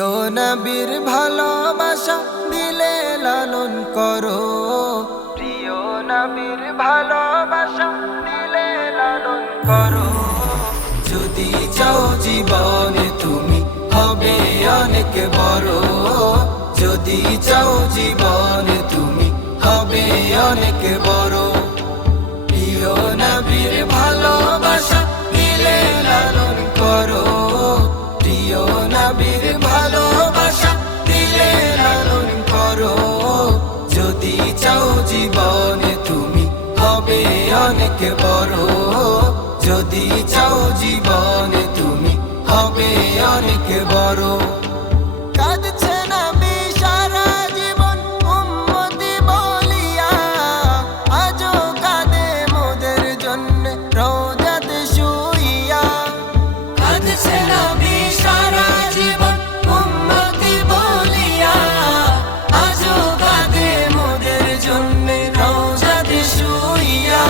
প্রিয় নবীর ভালোবাসা দিলে লালন করো, প্রিয় নবীর ভালোবাসা দিলে লালন করো। যদি চাও জীবনে তুমি হবে অনেক বড়, যদি চাও জীবনে তুমি হবে অনেক বড়। প্রিয় নবীর ভালোবাসা দিলে লালন করো, প্রিয় নবীর ভালোবাসা দিলে লালন করো। যদি চাও জীবনে তুমি হবে অনেক বড়, যদি চাও জীবনে তুমি হবে অনেক বড়। কাঁদছে নবী সারা জীবন উম্মতি বলিয়া, আজও কাঁদে মোদের জন্য রওজাতে শুইয়া। কাঁদছে নবী সারা জীবন উম্মতি বলিয়া, আজও কাঁদে মোদের জন্য রওজাতে শুইয়া।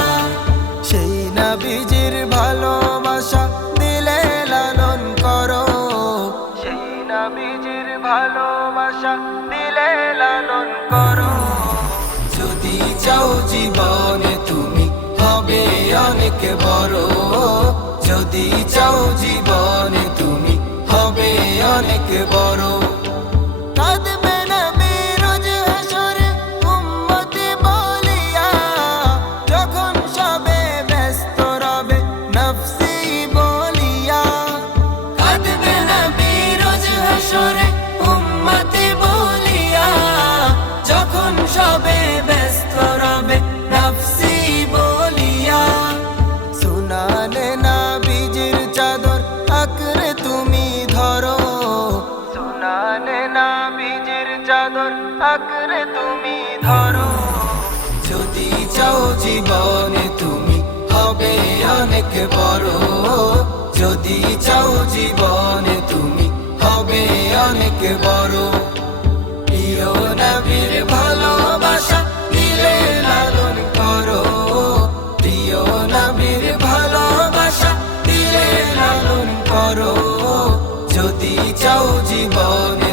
সেই নবীজির ভালোবাসা দিলে লালন করো, সেই নবীজির ভালোবাসা দিলে লালন করো। যদি চাও জীবনে তুমি হবে অনেক বড়, যদি চাও জীবনে তুমি হবে অনেক বড়। কাঁদবে নবী রোজ হাসরে উম্মতি বলিয়া, যখন সবে ব্যস্ত রবে নফসি বলিয়া। কাঁদবে নবী রোজ হাসরে উম্মতি বলিয়া, যখন সবে ব্যস্ত রবে নফসি বলিয়া। সুনানে নবীজির চাদর আঁকড়ে তুমি ধরো, সুনানে নবীজির চাদর আঁকড়ে তুমি ধরো। যদি চাও জীবনে তুমি হবে অনেক বড়, যদি চাও জীবনে তুমি হবে অনেক বড়। প্রিয় নবীর ভালোবাসা দিলে লালন করো, প্রিয় নবীর ভালোবাসা দিলে লালন করো। যদি চাও জীবনে